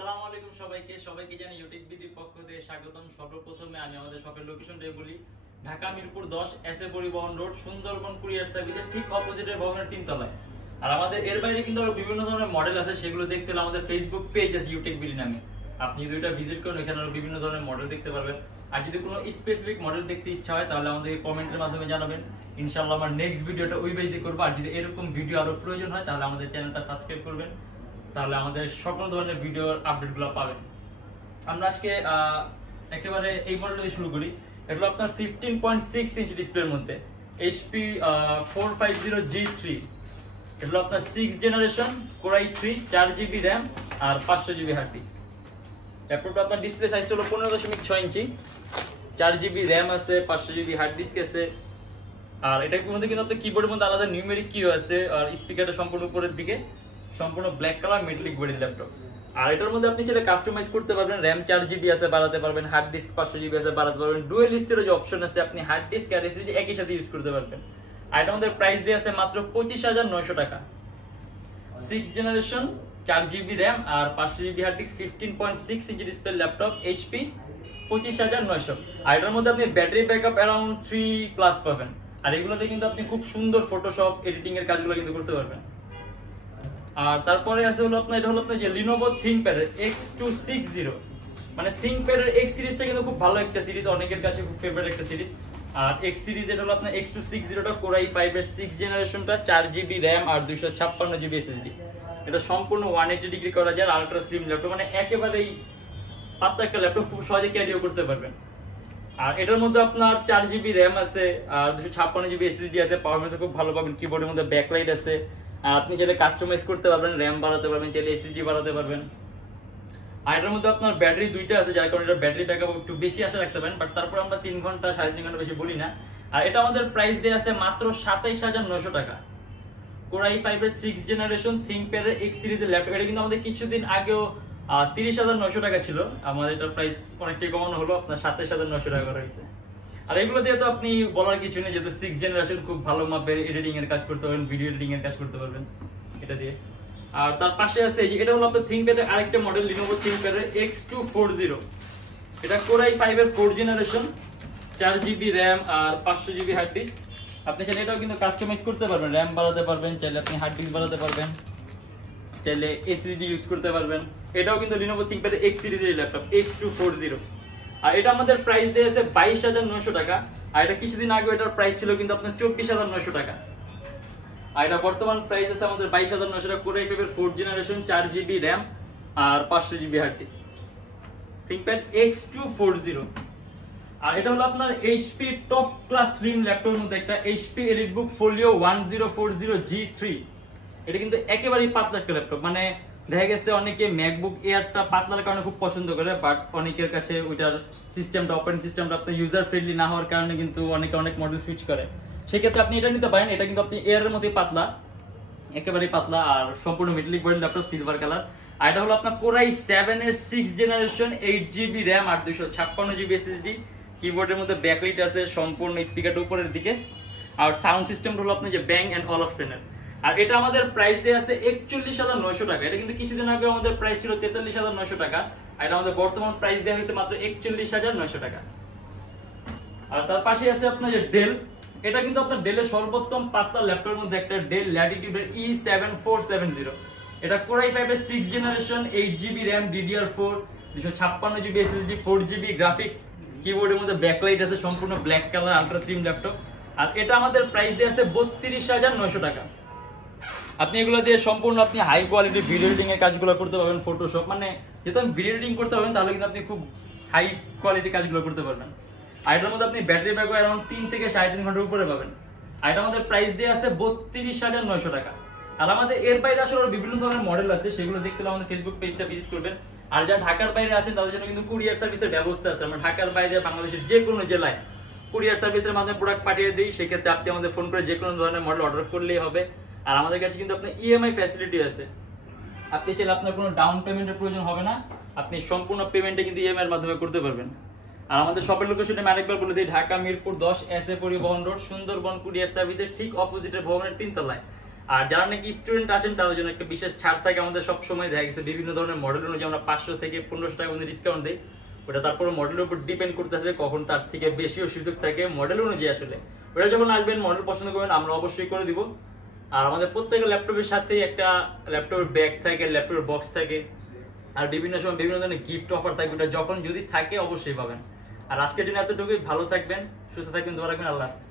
আসসালামু আলাইকুম সবাইকে জানি ইউটেকবিডি পক্ষ থেকে স্বাগতম। সর্বপ্রথমে আমি আমাদের শপের লোকেশনটাই বলি। ঢাকা মিরপুর 10 এসএ পরিবহন রোড, সুন্দরবন কুরিয়ার সার্ভিসের ঠিক অপোজিটে ভবনের 3 তলায়। আর আমাদের এর বাইরে কিন্তু আরো বিভিন্ন ধরনের মডেল আছে, সেগুলো দেখতে হলে আমাদের ফেসবুক পেজ আছে ইউটেকবিডি নামে। আপনি যদি এটা ভিজিট করেন এখানে আরো বিভিন্ন ধরনের মডেল দেখতে পারবেন। আর যদি কোনো স্পেসিফিক মডেল দেখতে ইচ্ছা হয় তাহলে আমাদের কমেন্টের মাধ্যমে জানাবেন। ইনশাআল্লাহ আমার নেক্সট ভিডিওটা ওই বেজে করব। আর যদি এরকম ভিডিও আরো প্রয়োজন হয় তাহলে আমাদের চ্যানেলটা সাবস্ক্রাইব করবেন, তাহলে আমাদের সকল ধরনের ভিডিওর আপডেটগুলো পাবেন। আমরা আজকে একেবারে এই মডেলটা দিয়ে শুরু করি। এটা আপনার 15.6 ইঞ্চি ডিসপ্লের মধ্যে HP 450G3। এটা আপনার 6 generation Core i3 4GB RAM আর 500GB হার্ড ডিস্ক। ল্যাপটপটা আপনার ডিসপ্লে সাইজ হলো 15.6 ইঞ্চি, 4GB RAM আছে, 500GB হার্ড ডিস্ক আছে। আর এটার মধ্যে কিন্তু আপনার কিবোর্ডের মধ্যে আলাদা নিউমেরিক কিও আছে, আর স্পিকারটা সম্পূর্ণ উপরের দিকে, সম্পূর্ণ ব্ল্যাক কালার মেটালিক বডির ল্যাপটপ। আর এটার মধ্যে আপনি চাইলে কাস্টমাইজ করতে পারবেন। RAM 4GB আছে, বাড়াতে পারবেন। হার্ড ডিস্ক 500GB আছে, বাড়াতে পারবেন। ডুয়াল স্টোরেজ অপশন আছে, আপনি হার্ড ডিস্ক আর এসএসডি একই সাথে ইউজ করতে পারবেন। আর এটার মধ্যে প্রাইস দিয়ে আছে মাত্র 25,900 টাকা। 6 জেনারেশন 4GB RAM আর 500GB hard disk 15.6 inch display laptop HP 25,900। আর এটার মধ্যে আপনি ব্যাটারি ব্যাকআপ অ্যারাউন্ড 3+ পাবেন। আর এগুলোতে কিন্তু আপনি খুব সুন্দর ফটোশপ এডিটিং এর কাজগুলো কিন্তু করতে পারবেন। আর তারপরে আছে হলো আপনার, এটা হলো আপনার যে Lenovo ThinkPad এর X260, মানে ThinkPad এর X সিরিজটা কিন্তু খুব ভালো একটা সিরিজ, অনেকের কাছে খুব ফেভারিট একটা সিরিজ। আর X সিরিজ এটা হলো আপনার X260টা Core i5 এর 6 জেনারেশনটা 4GB RAM আর 256GB SSD। এটা সম্পূর্ণ 180 ডিগ্রি করা যায়, আলট্রা স্লিম ল্যাপটপ, মানে একেবারেই পাতলা একটা ল্যাপটপ, খুব সহজে ক্যারিও করতে পারবেন। আর এটার মধ্যে আপনার 4GB RAM আছে আর 256GB SSD আছে, পারফরম্যান্স খুব ভালো পাবেন। কিবোর্ডের মধ্যে ব্যাকলাইট আছে, আর আপনি চাইলে কাস্টমাইজ করতে পারবেন, RAM বাড়াতে পারবেন, চাইলে SSD বাড়াতে পারবেন। আর এটার মধ্যে আপনার ব্যাটারি দুইটা আছে, যার কারণে এটা ব্যাটারি ব্যাকআপ একটু বেশি আশা রাখতে পারেন, বাট তারপর আমরা 3 ঘন্টা 3.5 ঘন্টা বেশি বলি না। আর এটা আমাদের প্রাইস দেয়া আছে মাত্র 27,900 টাকা। Core i5 এর 6 জেনারেশন ThinkPad এর X সিরিজের ল্যাপটপ। এটা কিন্তু আমাদের কিছুদিন আগেও 30,900 টাকা ছিল, আমাদের এটার প্রাইস অনেকটাই কমানো হলো, আপনার 27,900 টাকা করা হয়েছে। আর এগুলো দিয়ে তো আপনি বলার কিছু নেই, যেহেতু 6 জেনারেশন খুব ভালো মাপের এডিটিং এর কাজ করতে পারবেন, ভিডিও এডিটিং এর কাজ করতে পারবেন এটা দিয়ে। আর তার পাশে আছে এটা হলো আপনার ThinkPad এর আরেকটা মডেল, Lenovo ThinkPad এর X240। এটা Core i5 এর 4 জেনারেশন 4GB RAM আর 500GB হার্ড ডিস্ক। আপনি চাইলে এটাও কিন্তু কাস্টমাইজ করতে পারবেন, RAM বাড়াতে পারবেন, চাইলে আপনি হার্ড ডিস্ক বাড়াতে পারবেন, চাইলে SSD ইউজ করতে পারবেন। এটাও কিন্তু Lenovo ThinkPad এর X সিরিজের ল্যাপটপ X240। আর এটা আমাদের প্রাইস দিয়েছে 22,900 টাকা। আর এটা কিছুদিন আগে এটার প্রাইস ছিল কিন্তু আপনার 24,900 টাকা। আর এটা বর্তমান প্রাইস আছে আমাদের 22,900 টাকা। Core i5 এর 4 জেনারেশন 4GB RAM আর 500GB hard disk, ThinkPad X240। আর এটা হলো আপনার HP টপ ক্লাস স্লিম ল্যাপটপের মধ্যে একটা HP EliteBook Folio 1040G3। এটা কিন্তু একেবারেই পাতলা একটা ল্যাপটপ, মানে দেখা গেছে অনেকে ম্যাকবুক এয়ারটা পাতলার কারণে খুব পছন্দ করে, বাট অনেকের কাছে ওইটার সিস্টেমটা, অপারেটিং সিস্টেমটা আপনার ইউজার ফ্রেন্ডলি না হওয়ার কারণে কিন্তু অনেকে অনেক মডেল সুইচ করে। সেক্ষেত্রে আপনি এটা নিতে পারেন। এটা কিন্তু আপনি এয়ারের মধ্যে পাতলা, একেবারেই পাতলা, আর সম্পূর্ণ metallic body laptop, silver colour. আর এটা হলো আপনার Core i7 এর 6 জেনারেশন 8GB RAM আর 256GB SSD। কিবোর্ডের মধ্যে ব্যাকলাইট আছে, সম্পূর্ণ স্পিকারটা উপরের দিকে। আর সাউন্ড সিস্টেমটা হলো আপনার যে ব্যাং এন্ড অলফসেন এর। আর এটা আমাদের প্রাইস দেয়া আছে 41,900 টাকা। এটা কিন্তু কিছুদিন আগে আমাদের প্রাইস ছিল 43,900 টাকা। আর এটা আমাদের বর্তমান প্রাইস দেয়া হয়েছে মাত্র 41,900 টাকা। আর তার পাশে আছে আপনার যে ডেল। এটা কিন্তু আপনার ডেলের সর্বোত্তম পাতলা ল্যাপটপের মধ্যে একটা, ডেল ল্যাটিটিউড এর E7470। এটা Core i5 এর 6 generation 8GB RAM DDR4 256GB SSD 4GB graphics. কিবোর্ডের মধ্যে ব্যাকলাইট আছে, সম্পূর্ণ black colour ultra slim laptop. আর এটা আমাদের প্রাইস দেয়া আছে 32,900 টাকা। আপনি এগুলো দিয়ে সম্পূর্ণ আপনি হাই কোয়ালিটির ভিডিও এডিটিং এর কাজগুলো করতে পারবেন, ফটোশপ, মানে যেহেতু আপনি ভিডিও এডিটিং করতে পারবেন তাহলে কিন্তু আপনি খুব হাই কোয়ালিটির কাজগুলো করতে পারবেন। আর এটার মধ্যে আপনি ব্যাটারি ব্যাকআপ অ্যারাউন্ড 3 থেকে 3.5 ঘন্টার উপরে পাবেন। আর এটা আমাদের প্রাইস দিয়ে আছে 32,900 টাকা। আর আমাদের এর বাইরে আসলে বিভিন্ন ধরনের মডেল আছে, সেগুলো দেখতে হলে আমাদের ফেসবুক পেজটা ভিজিট করবেন। আর যারা ঢাকার বাইরে আছেন তাদের জন্য কিন্তু কুরিয়ার সার্ভিসের ব্যবস্থা আছে। আমরা ঢাকার বাইরে বাংলাদেশের যে কোনো জেলায় কুরিয়ার সার্ভিসের মাধ্যমে প্রোডাক্ট পাঠিয়ে দিই। সেক্ষেত্রে আপনি আমাদের ফোন করে যে কোনো ধরনের মডেল অর্ডার করলেই হবে। আর আমাদের কাছে কিন্তু আপনার EMI ফ্যাসিলিটি আছে। আপনি চাইলে আপনার কোনো ডাউন পেমেন্টের প্রয়োজন হবে না, আপনি সম্পূর্ণ পেমেন্টে কিন্তু EMI এর মাধ্যমে করতে পারবেন। আর আমাদের শপের লোকেশনটা আমি আরেকবার বলে দিই, ঢাকা মিরপুর 10 এসএ পরিবহন রোড, সুন্দরবন কুরিয়ার সার্ভিসের ঠিক অপোজিটে ভবনের 3 তলায়। আর যারা নাকি স্টুডেন্ট আছেন তাদের জন্য একটা বিশেষ ছাড় থাকে আমাদের সব সময়। দেখা গেছে বিভিন্ন ধরনের মডেল অনুযায়ী আমরা 500 থেকে 1500 টাকা পর্যন্ত ডিসকাউন্ট দিই। ওটা তারপরে মডেলের উপর ডিপেন্ড করতেছে, কখন তার থেকে বেশিও সুযোগ থাকে মডেল অনুযায়ী। আসলে ওটা যখন আসবেন মডেল পছন্দ করবেন আমরা অবশ্যই করে দিব। আর আমাদের প্রত্যেকটা ল্যাপটপের সাথে একটা ল্যাপটপের ব্যাগ থাকে, ল্যাপটপের বক্স থাকে, আর বিভিন্ন সময় বিভিন্ন ধরনের গিফট অফার থাকে। ওটা যখন যদি থাকে অবশ্যই পাবেন। আর আজকের জন্য এতটুকুই, ভালো থাকবেন, সুস্থ থাকবেন, দোয়া রাখবেন, আল্লাহ হাফেজ।